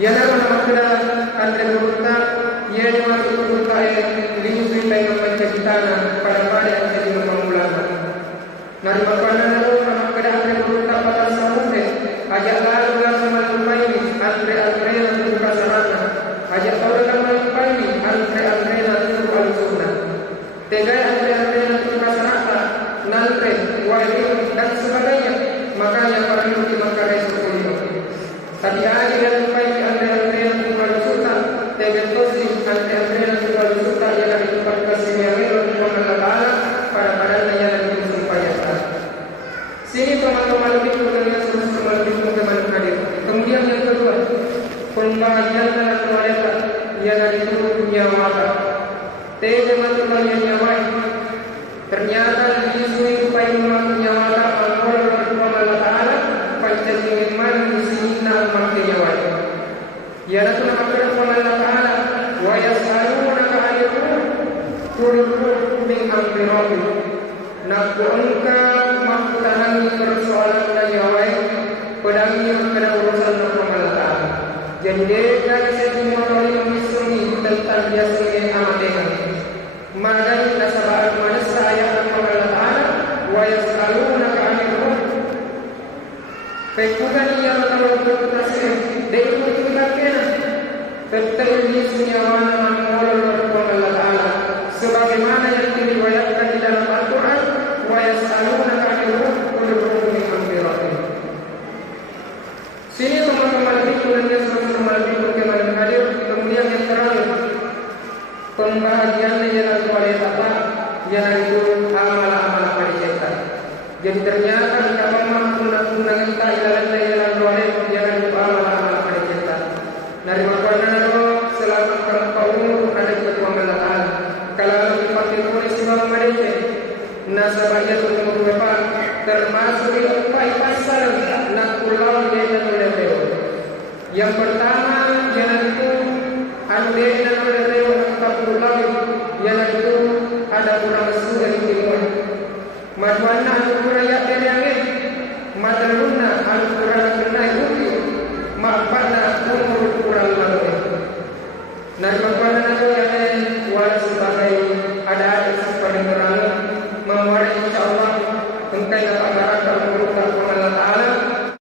Yana makna andre burta yana masuk burta limu kita yang menciptakan pada yang jadi pemulana. Nari makna makna andre burta pada samudra ajak lalu sama lupai andre yang buka sarana ajak orang lupai andre yang buka sunna. Tegai andre yang buka sarana nanti wajib dan sebagainya makanya para yuki makna itu. Tadi ada yang lupai andre yang buka sunna tegai tosi andre yang buka sunna yang ada di tempat kasih yang Allah Taala para yang supaya sini teman-teman itu dengan teman-teman itu bagaimana hadir. Kemudian yang kedua, pembagian dalam malaikat yang ada di dunia mata. Teman-teman yang nyawai ternyata di sini upaya memakai mata Allah Taala pancen iman di sini nak memakai nyawai. Ya itu nama Allah Taala wa yas'aluna ka'ayyuhu kullu min amri rabbih. Nak engka maktahan persoalan nyawai pedangnya pada urusan Allah Taala. Jadi dia semua orang yang tentang dia sendiri amatnya. Maka nasabah manusia ayat Allah Taala wa yas'aluna ka'ayyuhu. Pekukan ia menurut tasir dia itu kita kena terteri senyawa Allah Taala sebagaimana yang diriwayatkan di dalam Al-Quran wa yas'alunaka 'anil ruh qul ruh min amri rabbih. Sini teman-teman itu dan teman-teman itu kemarin hadir. Kemudian yang terakhir pembahagian yang kualitas yang itu amal-amal pada cetak. Jadi ternyata jika mampu undang-undang kita ilalan kualitas yang itu amal-amal pada cetak. Dari makna selama kaum ada ketua Allah. Kalau dipakai polisi bang mereka nasabahnya untuk beberapa termasuk upaya pasal nak pulau dia dan yang pertama yang itu ande dan tak pulau yang itu ada kurang sudah di timur. Maduana rakyat yang mata